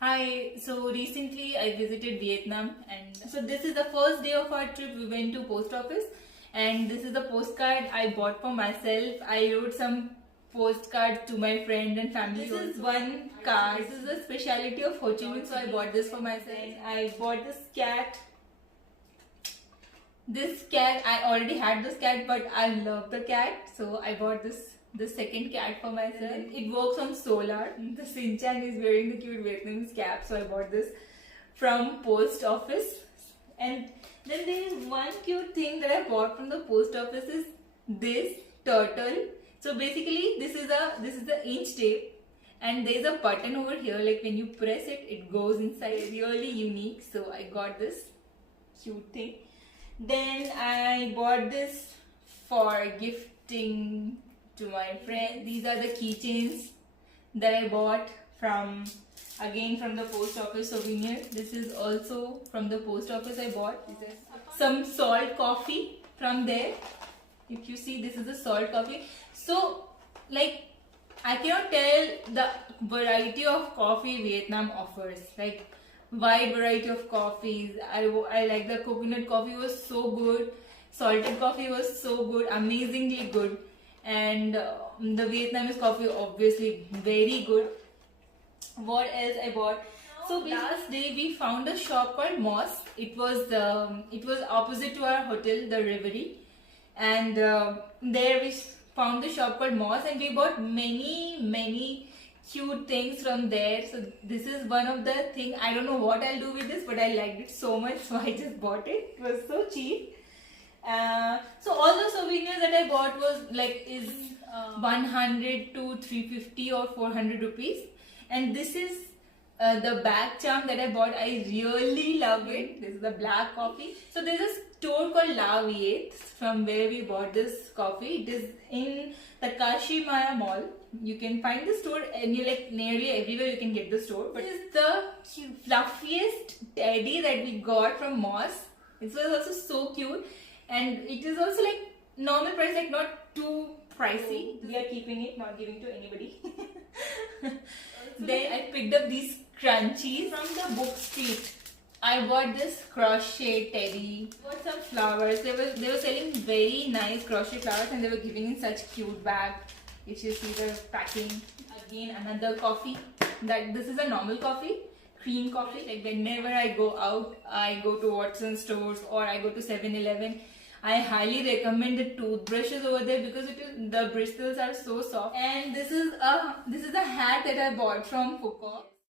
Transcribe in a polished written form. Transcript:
Hi, so recently I visited Vietnam, and so this is the first day of our trip. We went to post office, and this is the postcard I bought for myself. I wrote some postcards to my friend and family. This is one card. This is the speciality of Ho Chi Minh, so I bought this for myself. I bought this cat. This cat, I already had this cat, but I love the cat, so I bought the second cat for myself. It works on solar. The Sinchan is wearing the cute Vietnamese cap, so I bought this from post office. And then there is one cute thing that I bought from the post office is this turtle. So basically this is the inch tape, and there is a button over here, like when you press it, it goes inside. Really unique, so I got this cute thing. Then I bought this for gifting to my friend. These are the keychains that I bought from the post office souvenir. This is also from the post office I bought. This is some salt coffee from there. If you see, this is the salt coffee. So like, I cannot tell the variety of coffee Vietnam offers. Like, wide variety of coffees. I like the coconut coffee was so good. Salted coffee was so good, amazingly good. And the Vietnamese coffee obviously very good. What else I bought? So last day we found a shop called Moss. It was opposite to our hotel, the Reverie, and there we found the shop called Moss, and we bought many cute things from there. So this is one of the thing. I don't know what I'll do with this, but I liked it so much, so I just bought it. It was so cheap. So all the souvenirs that I bought was like 100 to 350 or 400 rupees. And this is the bag charm that I bought. I really love it. This is the black coffee. So there's a store called La Viet from where we bought this coffee. It is in the Kashi Maya Mall. You can find the store and you like nearly everywhere you can get the store. But this is the fluffiest teddy that we got from Moss. It was also so cute, and it is also like normal price, like not too pricey. We are keeping it, not giving to anybody. Then I picked up these crunchies from the book street. I bought this crochet teddy. Bought some flowers. They were selling very nice crochet flowers, and they were giving in such cute bag. If you see the packing. Again, another coffee. This is a normal coffee, cream coffee. Like whenever I go out, I go to Watson stores or I go to 7-Eleven. I highly recommend the toothbrushes over there because the bristles are so soft. And this is a hat that I bought from Foucault.